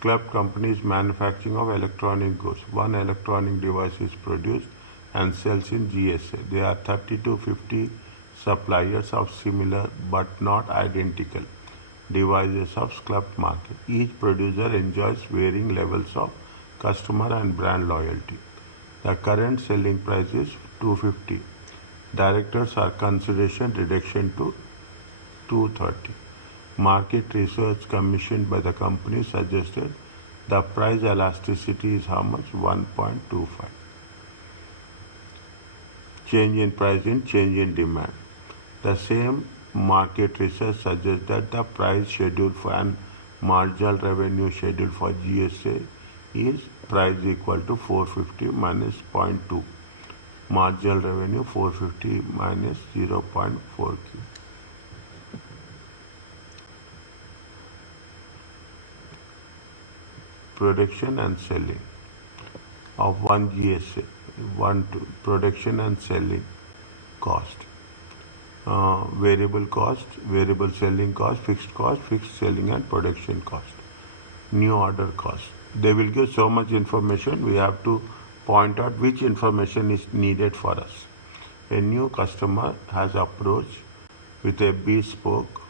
Skulpt company is manufacturing of electronic goods. One electronic device is produced and sells in GSA. There are 30 to 50 suppliers of similar but not identical devices of Skulpt market. Each producer enjoys varying levels of customer and brand loyalty. The current selling price is 250. Directors are consideration reduction to 230. Market research commissioned by the company suggested the price elasticity is how much? 1.25. Change in price in change in demand. The same market research suggests that the price schedule for and marginal revenue schedule for GSA is price equal to 450 minus 0.2. Marginal revenue 450 minus 0.4Q. Production and selling of one GSA, production and selling cost, variable cost, variable selling cost, fixed selling and production cost, new order cost. They will give so much information, we have to point out which information is needed for us. A new customer has approached with a bespoke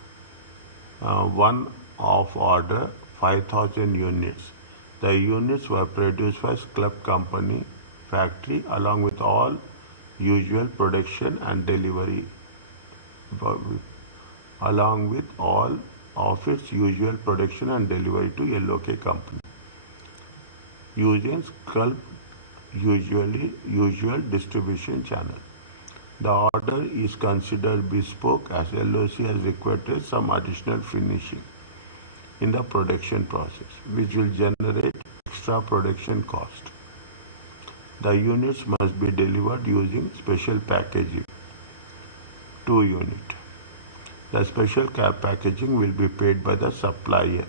one-off order 5,000 units. The units were produced by Skulpt company factory along with all usual production and delivery, along with all of its usual production and delivery to LOK company using Skulpt usual distribution channel. The order is considered bespoke as LOC has requested some additional finishing in the production process, which will generate extra production cost. The units must be delivered using special packaging, 2 units. The special packaging will be paid by the supplier.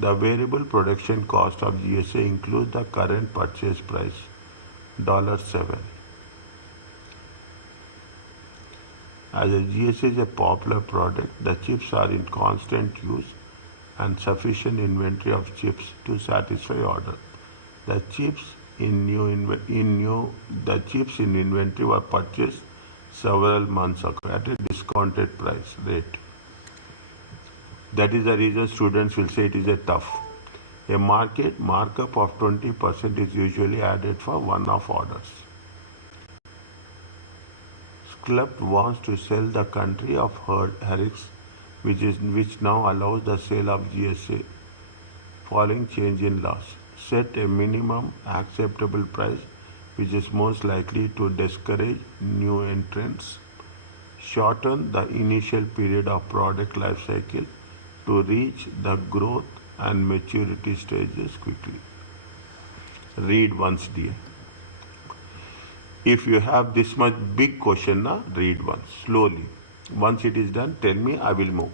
The variable production cost of GSA includes the current purchase price, $7. As a GSA is a popular product, the chips are in constant use and sufficient inventory of chips to satisfy order. The chips in inventory were purchased several months ago at a discounted price rate. That is the reason students will say it is a tough. A markup of 20% is usually added for one-off orders. Skulpt wants to sell the country of Herix, which now allows the sale of GSA following change in laws. Set a minimum acceptable price, which is most likely to discourage new entrants. Shorten the initial period of product life cycle to reach the growth and maturity stages quickly. Read once, dear. If you have this much big question, read once, slowly. Once it is done, tell me, I will move.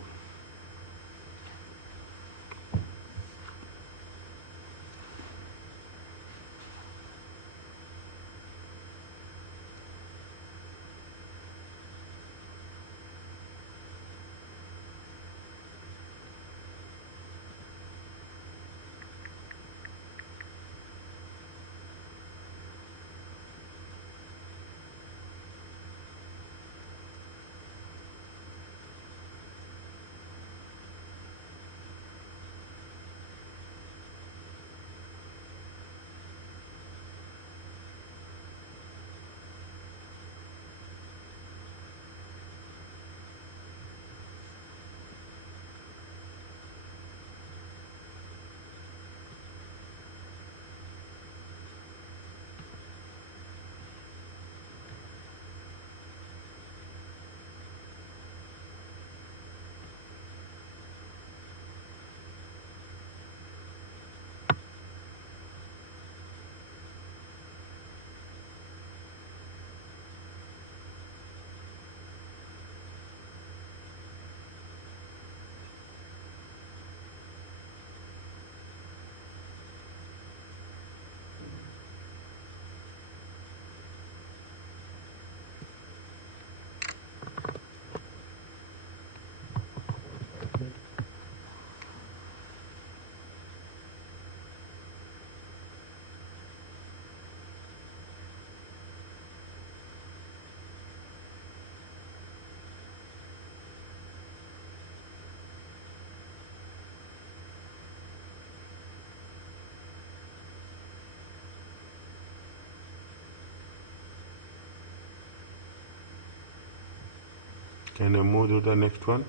Can I move to the next one?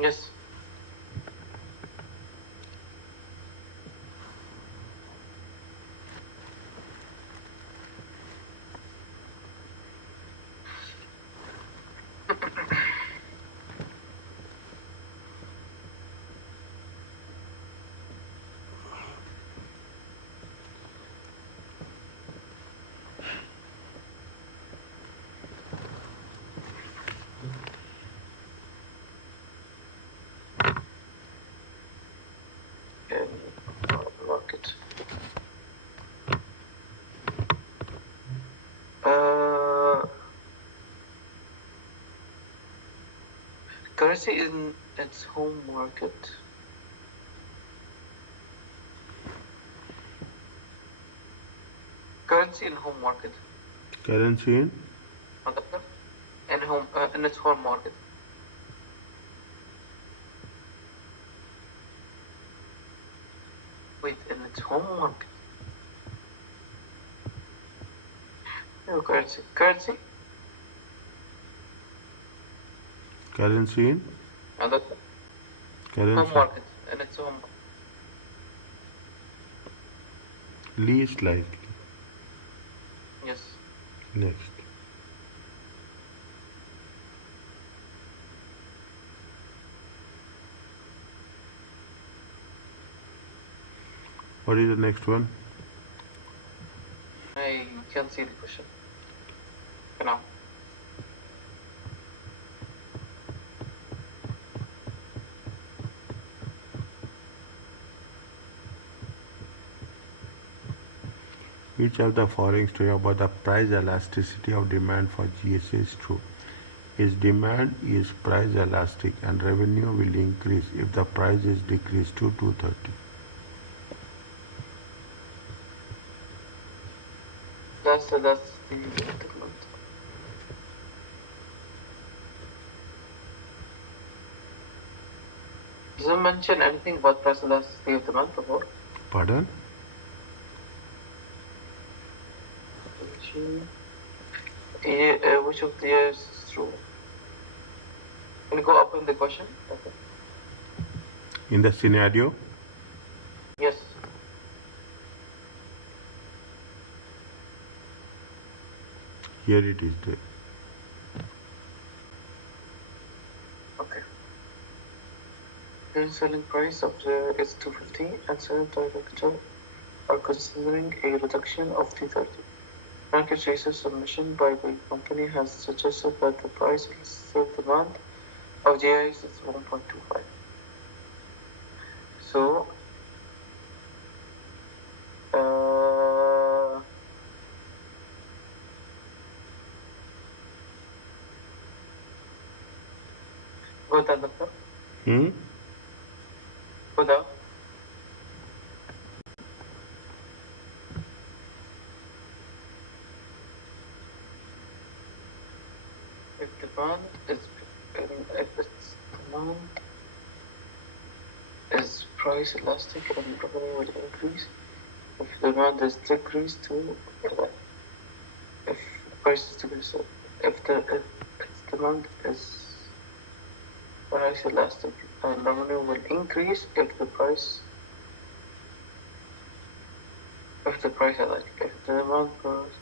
Yes. Market. Currency in its home market. Currency in home market. Currency in? In home in its home market. Wait, in its home market. No, currency. Currency. Currency in? Currency. Home market. In its home. Least likely. Yes. Next. What is the next one? I can't see the question. For now. Which of the following story about the price elasticity of demand for GSA is true? Its demand is price elastic and revenue will increase if the price is decreased to 230. That's the document. Does it mention anything about price elasticity of demand before? Pardon? Which of the years is true? Can you go up in the question? Okay. In the scenario? Yes. Here it is there. Okay. The selling price of the is 250 and sales director are considering a reduction of 230. Market research submission by the company has suggested that the price still demand of GIS is 1.25. So, go down the floor. Go down. If demand is price elastic and revenue will increase. If demand is decreased to if price is decreased, if demand is price elastic and revenue will increase if the price elastic. If the demand grows,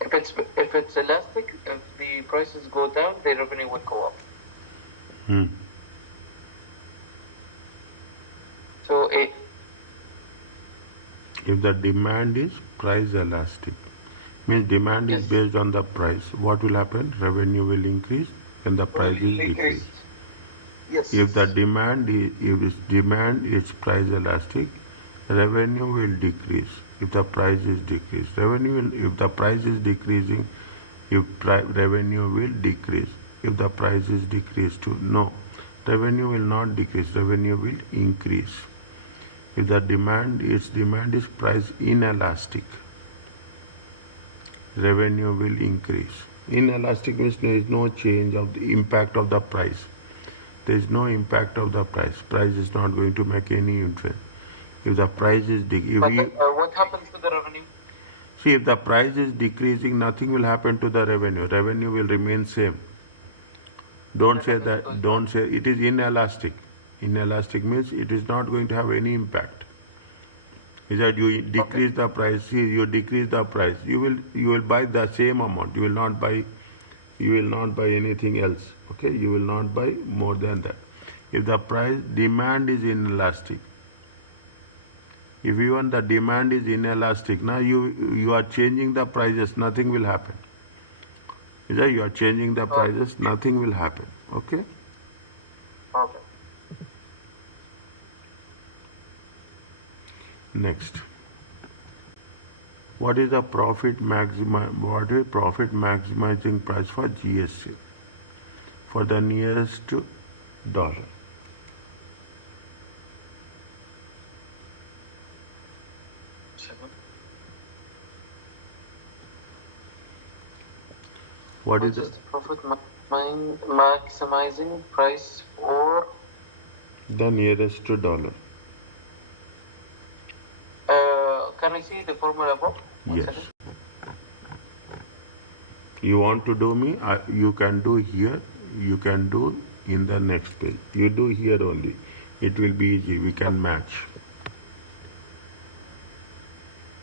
if it's elastic, if the prices go down, the revenue will go up. So if the demand is price elastic, means demand is based on the price, what will happen? Revenue will increase when the price is decreased. Yes. If demand is price elastic, revenue will decrease if the price is decreased. If the price is decreasing, revenue will decrease. If the price is decreased to no, revenue will not decrease, revenue will increase. If the demand is price inelastic, revenue will increase. Inelastic means there is no change of the impact of the price. There is no impact of the price. Price is not going to make any influence. If the price is what happens to the revenue? See, if the price is decreasing, nothing will happen to the revenue. Revenue will remain same. Don't say that, don't say it is inelastic. Inelastic means it is not going to have any impact. Is that you decrease the price, see, you decrease the price, you will buy the same amount. You will not buy anything else. Okay, you will not buy more than that. If the price demand is inelastic, if even the demand is inelastic, now you are changing the prices, nothing will happen. Is that you are changing the prices, nothing will happen. Okay? Okay. Next. What is profit maximizing price for GSA? For the nearest dollar. What is the profit maximizing price for the nearest dollar? Can I see the formula above? Yes. You want to do me? You can do here. You can do in the next page. You do here only. It will be easy. We can match.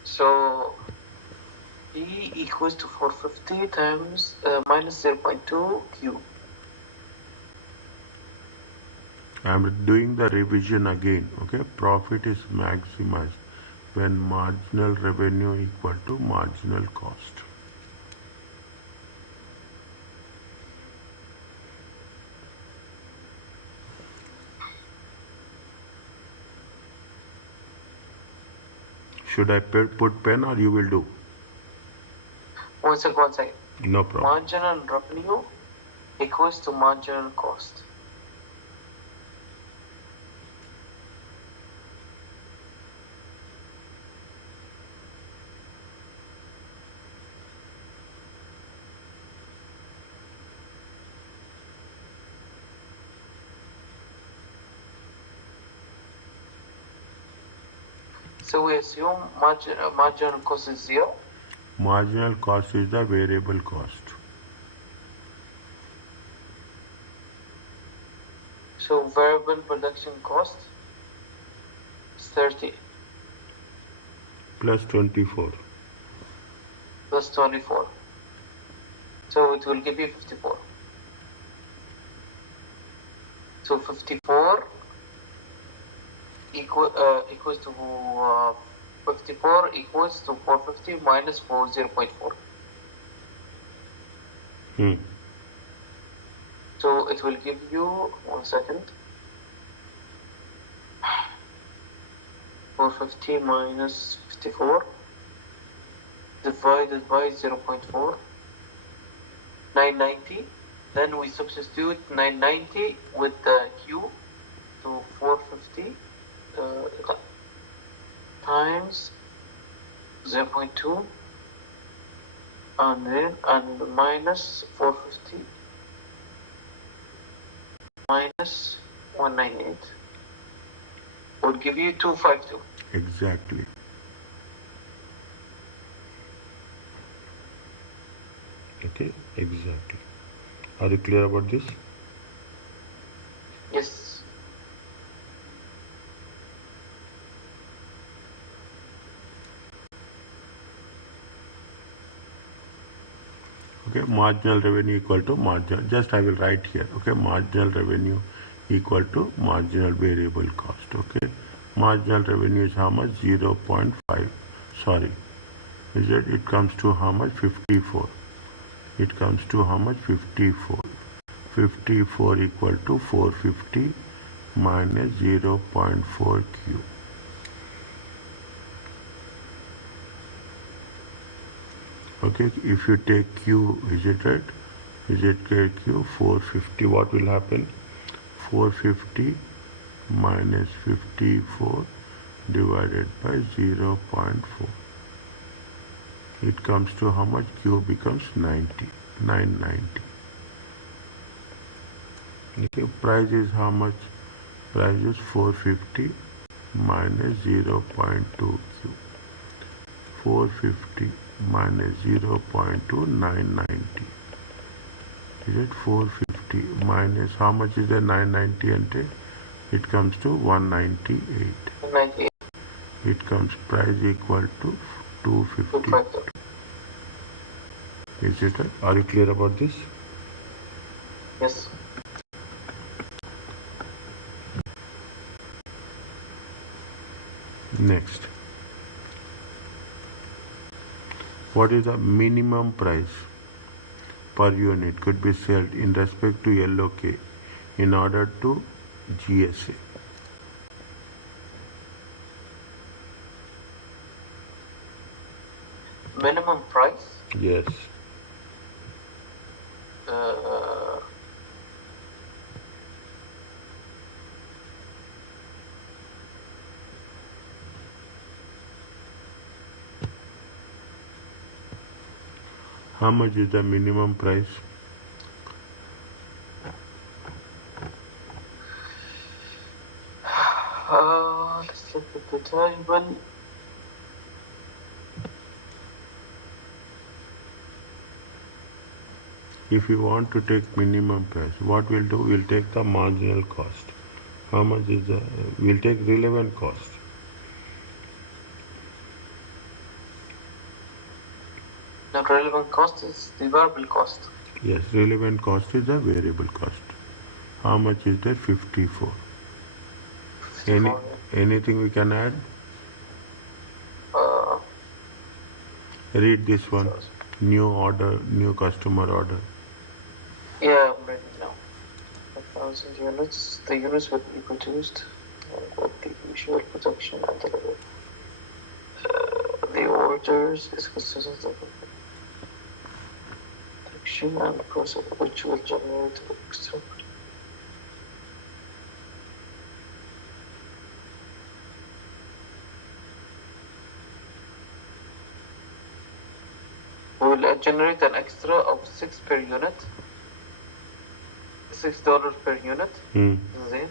So E equals to 450 times minus 0.2 Q. I am doing the revision again. Okay, profit is maximized when marginal revenue equal to marginal cost. Should I put pen or you will do? One second. No problem. Marginal revenue equals to marginal cost. So we assume marginal cost is 0. Marginal cost is the variable cost. So variable production cost is 30. Plus 24. Plus 24. So it will give you 54. So 54 equals to 54 equals to 450 minus 0.4. So it will give you 1 second. 450 minus 54 divided by 0.4, 990. Then we substitute 990 with the Q, so 450 times 0.2 and minus 450 minus 198 would give you 252. Exactly. Okay, exactly. Are you clear about this? Yes. Okay, marginal revenue equal to marginal, just I will write here, okay, marginal revenue equal to marginal variable cost, okay. Marginal revenue is how much? 0.5, sorry, is it? It comes to how much? 54. It comes to how much? 54. 54 equal to 450 minus 0.4 Q. Okay, if you take Q, is it right? Is it Q? 450, what will happen? 450 minus 54 divided by 0.4. It comes to how much? Q becomes 990. Okay, price is how much? Price is 450 minus 0.2 Q. 450 minus 0.2990. Is it 450 minus how much is the 990 ante? It comes to 198. 198. It comes price equal to 250. 250. Is it? Are you clear about this? Yes. Next. What is the minimum price per unit could be sold in respect to LOK in order to GSA? Minimum price? Yes. How much is the minimum price? Let's look at the table. If you want to take minimum price, what we'll do, we'll take the marginal cost. How much is the, we'll take relevant cost. The relevant cost is the variable cost. Yes, relevant cost is the variable cost. How much is there? 54. 54. Anything we can add? Read this one. New order, new customer order. Yeah, I'm ready now. 1,000 units. The units will be produced with the usual production and delivery. The orders is consistent of production and process which will generate extra. Will generate an extra of 6 per unit. $6 per unit. The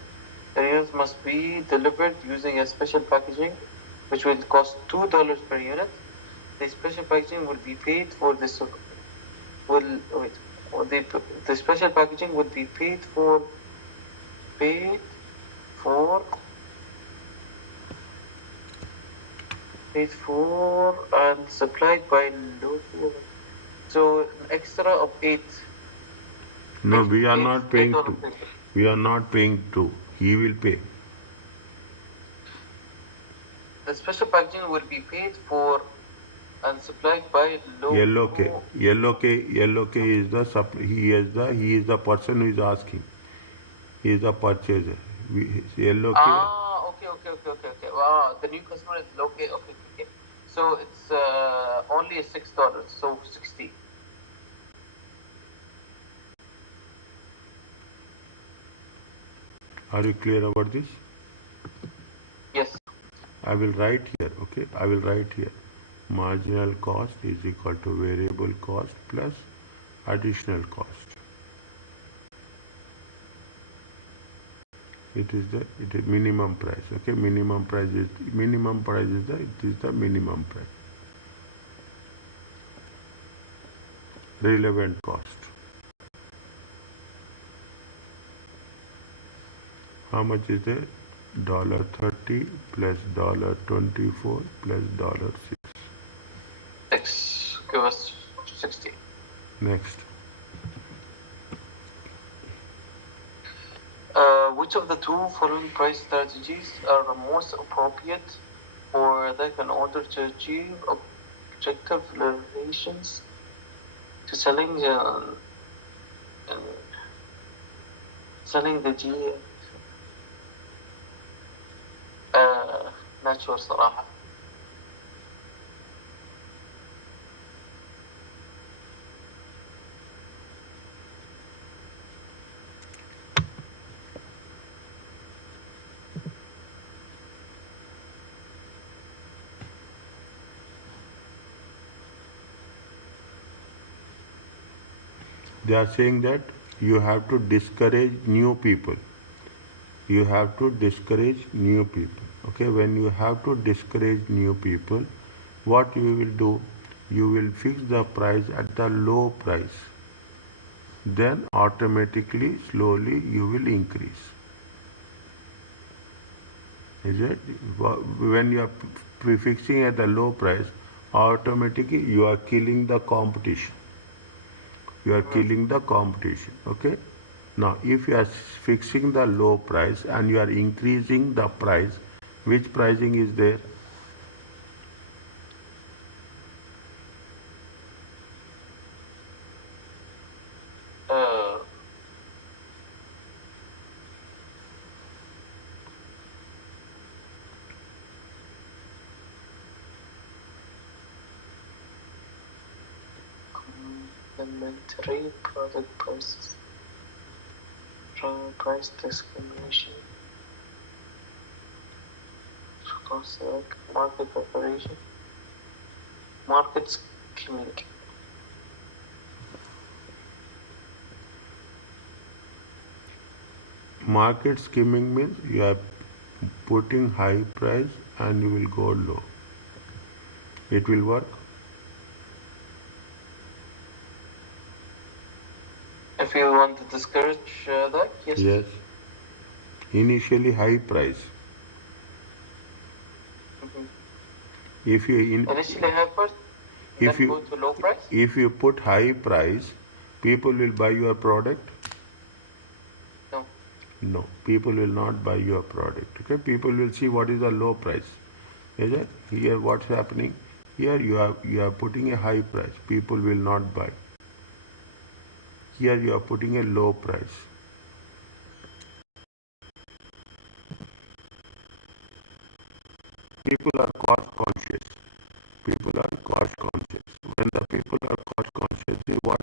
units must be delivered using a special packaging, which will cost $2 per unit. The special packaging will be paid for this. The special packaging will be paid for and supplied by local. So an extra of 8. No, we are not paying 2. We are not paying 2. He will pay. The special packaging will be paid for and supplied by LOK is the he is the person who is asking. He is the purchaser. LOK. Okay. Wow, the new customer is low. Okay. So it's only $6, so 60. Are you clear about this? Yes. I will write here, okay? I will write here. Marginal cost is equal to variable cost plus additional cost. It is minimum price, okay? Minimum price is the minimum price. Relevant cost. How much is it? $30 plus $24 plus $6. X give us 60. Next. Which of the two following price strategies are the most appropriate for that in order to achieve objective relations to selling the G not sure صراحة. They are saying that you have to discourage new people. You have to discourage new people. Okay, when you have to discourage new people, what you will do? you will fix the price at the low price. Then automatically, slowly, you will increase. Is it? When you are fixing at the low price, automatically you are killing the competition. You are killing the competition. Okay? Now, if you are fixing the low price and you are increasing the price, which pricing is there? Uh, Complementary product prices, price discrimination, cost select, market preparation, market skimming. Market skimming means you are putting high price and you will go low. It will work. If you want to discourage that, yes. Yes. Initially high price. Mm-hmm. If you Initially high price, if then you go to low price. if you put high price, people will buy your product. No. No, people will not buy your product. Okay, people will see what is the low price. Is it? Here, what's happening? Here you are putting a high price. People will not buy. Here you are putting a low price. People are cost conscious. People are cost conscious. When the people are cost conscious, what